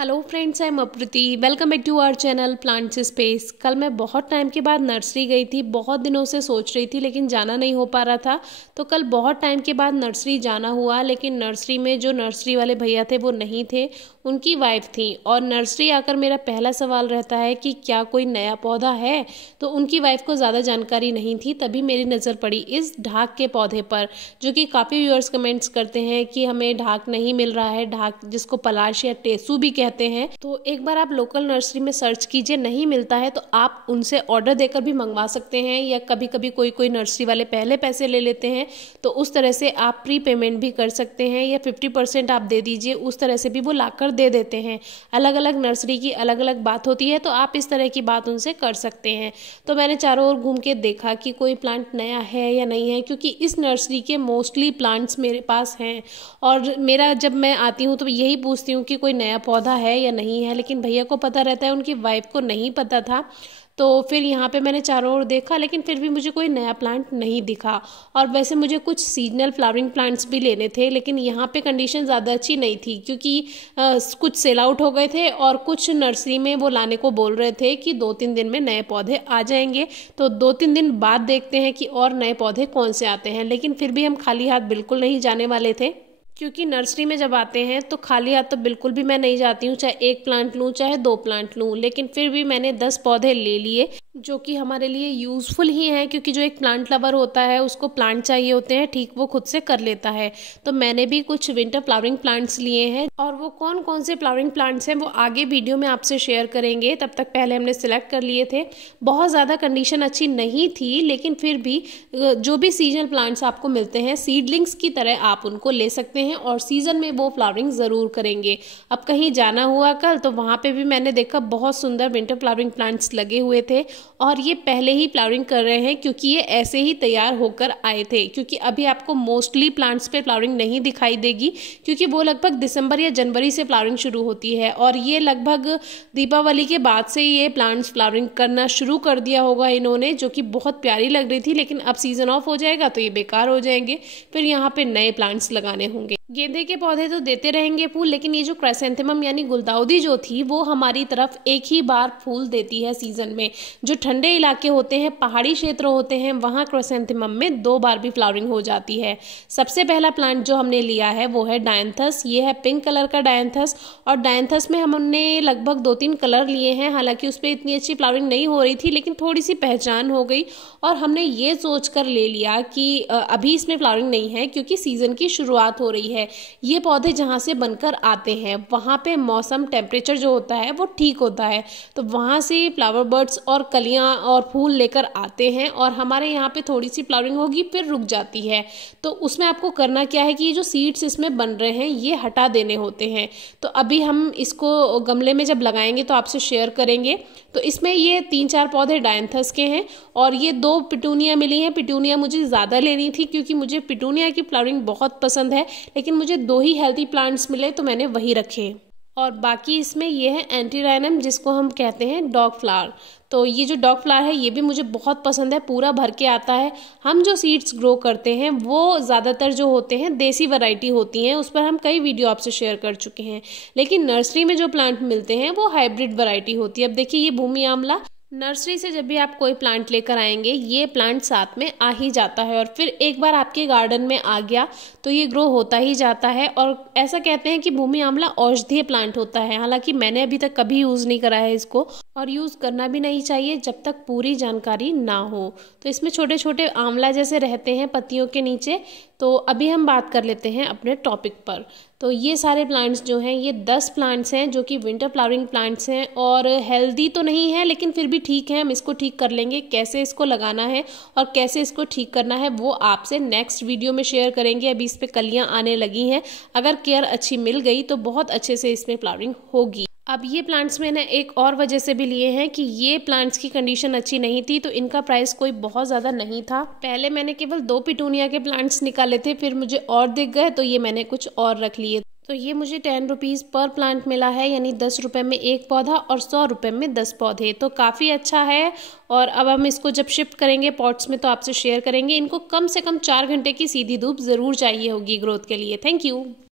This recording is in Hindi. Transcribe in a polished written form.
Hello friends, I am Apriti. Welcome back to our channel plants space. कल मैं बहुत टाइम के बाद नर्सरी गई थी। बहुत दिनों से सोच रही थी लेकिन जाना नहीं हो पा रहा था, तो कल बहुत टाइम के बाद नर्सरी जाना हुआ। लेकिन नर्सरी में जो नर्सरी वाले भैया थे वो नहीं थे, उनकी वाइफ थी। और नर्सरी आकर मेरा पहला सवाल रहता है कि क्या कोई नया पौधा है, तो उनकी वाइफ को ज़्यादा जानकारी नहीं थी। तभी मेरी नज़र पड़ी इस ढाक के पौधे पर, जो कि काफ़ी व्यूअर्स कमेंट्स करते हैं कि हमें ढाक नहीं मिल रहा है, ढाक जिसको पलाश या टेसू भी कहते हैं। तो एक बार आप लोकल नर्सरी में सर्च कीजिए, नहीं मिलता है तो आप उनसे ऑर्डर देकर भी मंगवा सकते हैं, या कभी कभी कोई नर्सरी वाले पहले पैसे ले लेते हैं, तो उस तरह से आप प्री पेमेंट भी कर सकते हैं, या 50% आप दे दीजिए, उस तरह से भी वो लाकर दे देते हैं। अलग अलग नर्सरी की अलग अलग बात होती है, तो आप इस तरह की बात उनसे कर सकते हैं। तो मैंने चारों ओर घूम के देखा कि कोई प्लांट नया है या नहीं है, क्योंकि इस नर्सरी के मोस्टली प्लांट्स मेरे पास हैं। और मेरा जब मैं आती हूँ तो यही पूछती हूँ कि कोई नया पौधा है या नहीं है, लेकिन भैया को पता रहता है, उनकी वाइफ को नहीं पता था। तो फिर यहाँ पे मैंने चारों ओर देखा, लेकिन फिर भी मुझे कोई नया प्लांट नहीं दिखा। और वैसे मुझे कुछ सीजनल फ्लावरिंग प्लांट्स भी लेने थे, लेकिन यहाँ पे कंडीशन ज़्यादा अच्छी नहीं थी, क्योंकि कुछ सेल आउट हो गए थे और कुछ नर्सरी में वो लाने को बोल रहे थे कि 2-3 दिन में नए पौधे आ जाएंगे। तो 2-3 दिन बाद देखते हैं कि और नए पौधे कौन से आते हैं। लेकिन फिर भी हम खाली हाथ बिल्कुल नहीं जाने वाले थे, क्योंकि नर्सरी में जब आते हैं तो खाली हाथ तो बिल्कुल भी मैं नहीं जाती हूँ, चाहे 1 प्लांट लूँ चाहे 2 प्लांट लूँ। लेकिन फिर भी मैंने 10 पौधे ले लिए, जो कि हमारे लिए यूज़फुल ही हैं, क्योंकि जो एक प्लांट लवर होता है उसको प्लांट चाहिए होते हैं, ठीक वो खुद से कर लेता है। तो मैंने भी कुछ विंटर फ्लावरिंग प्लांट्स लिए हैं, और वो कौन कौन से फ्लावरिंग प्लांट्स हैं वो आगे वीडियो में आपसे शेयर करेंगे। तब तक पहले हमने सिलेक्ट कर लिए थे। बहुत ज़्यादा कंडीशन अच्छी नहीं थी, लेकिन फिर भी जो भी सीजनल प्लांट्स आपको मिलते हैं सीडलिंग्स की तरह आप उनको ले सकते हैं, और सीजन में वो फ्लावरिंग ज़रूर करेंगे। अब कहीं जाना हुआ कल, तो वहाँ पे भी मैंने देखा बहुत सुंदर विंटर फ्लावरिंग प्लांट्स लगे हुए थे, और ये पहले ही फ्लावरिंग कर रहे हैं, क्योंकि ये ऐसे ही तैयार होकर आए थे। क्योंकि अभी आपको मोस्टली प्लांट्स पे फ्लावरिंग नहीं दिखाई देगी, क्योंकि वो लगभग दिसंबर या जनवरी से फ्लावरिंग शुरू होती है, और ये लगभग दीपावली के बाद से ये प्लांट्स फ्लावरिंग करना शुरू कर दिया होगा इन्होंने, जो कि बहुत प्यारी लग रही थी। लेकिन अब सीजन ऑफ हो जाएगा तो ये बेकार हो जाएंगे, फिर यहाँ पे नए प्लांट्स लगाने होंगे। गेंदे के पौधे तो देते रहेंगे फूल, लेकिन ये जो क्राइसेंथेमम यानी गुलदाउदी जो थी, वो हमारी तरफ एक ही बार फूल देती है सीजन में। जो ठंडे इलाके होते हैं, पहाड़ी क्षेत्र होते हैं, वहाँ क्राइसेंथेमम में 2 बार भी फ्लावरिंग हो जाती है। सबसे पहला प्लांट जो हमने लिया है वो है डायंथस। ये है पिंक कलर का डायंथस, और डायंथस में हमने लगभग 2-3 कलर लिए हैं। हालांकि उस पर इतनी अच्छी फ्लावरिंग नहीं हो रही थी, लेकिन थोड़ी सी पहचान हो गई, और हमने ये सोच कर ले लिया कि अभी इसमें फ्लावरिंग नहीं है, क्योंकि सीजन की शुरुआत हो रही है। ये पौधे जहाँ से बनकर आते हैं वहाँ पे मौसम टेम्परेचर जो होता है वो ठीक होता है, तो वहाँ से फ्लावर बर्ड्स और कलियाँ और फूल लेकर आते हैं, और हमारे यहाँ पे थोड़ी सी फ्लावरिंग होगी फिर रुक जाती है। तो उसमें आपको करना क्या है कि ये जो सीड्स इसमें बन रहे हैं ये हटा देने होते हैं। तो अभी हम इसको गमले में जब लगाएंगे तो आपसे शेयर करेंगे। तो इसमें ये 3-4 पौधे डायंथस के हैं, और ये 2 पिटूनिया मिली हैं। पिटूनिया मुझे ज़्यादा लेनी थी, क्योंकि मुझे पिटूनिया की फ्लावरिंग बहुत पसंद है, लेकिन मुझे 2 ही हेल्थी प्लांट्स मिले तो मैंने वही रखे। और बाकी इसमें ये है एंटीराइनम, जिसको हम कहते हैं डॉग फ्लावर। तो ये जो डॉग फ्लावर है ये भी मुझे बहुत पसंद है, पूरा भर के आता है। हम जो सीड्स ग्रो करते हैं वो ज़्यादातर जो होते हैं देसी वैरायटी होती हैं, उस पर हम कई वीडियो आपसे शेयर कर चुके हैं। लेकिन नर्सरी में जो प्लांट मिलते हैं वो हाइब्रिड वैरायटी होती है। अब देखिए, ये भूमि आंवला, नर्सरी से जब भी आप कोई प्लांट लेकर आएंगे ये प्लांट साथ में आ ही जाता है, और फिर एक बार आपके गार्डन में आ गया तो ये ग्रो होता ही जाता है। और ऐसा कहते हैं कि भूमि आंवला औषधीय प्लांट होता है। हालांकि मैंने अभी तक कभी यूज़ नहीं करा है इसको, और यूज़ करना भी नहीं चाहिए जब तक पूरी जानकारी ना हो। तो इसमें छोटे छोटे आंवला जैसे रहते हैं पत्तियों के नीचे। तो अभी हम बात कर लेते हैं अपने टॉपिक पर। तो ये सारे प्लांट्स जो हैं ये 10 प्लांट्स हैं, जो कि विंटर फ्लावरिंग प्लांट्स हैं, और हेल्दी तो नहीं है लेकिन फिर भी ठीक है। हम इसको ठीक कर लेंगे। कैसे इसको लगाना है और कैसे इसको ठीक करना है वो आपसे नेक्स्ट वीडियो में शेयर करेंगे। अभी इस पर कलियाँ आने लगी हैं, अगर केयर अच्छी मिल गई तो बहुत अच्छे से इसमें फ्लावरिंग होगी। अब ये प्लांट्स मैंने एक और वजह से भी लिए हैं कि ये प्लांट्स की कंडीशन अच्छी नहीं थी, तो इनका प्राइस कोई बहुत ज़्यादा नहीं था। पहले मैंने केवल 2 पिटूनिया के प्लांट्स निकाले थे, फिर मुझे और दिख गए तो ये मैंने कुछ और रख लिए। तो ये मुझे 10 रुपीज़ पर प्लांट मिला है, यानी 10 रुपये में 1 पौधा और 100 रुपये में 10 पौधे। तो काफ़ी अच्छा है। और अब हम इसको जब शिफ्ट करेंगे पॉट्स में तो आपसे शेयर करेंगे। इनको कम से कम 4 घंटे की सीधी धूप ज़रूर चाहिए होगी ग्रोथ के लिए। Thank you.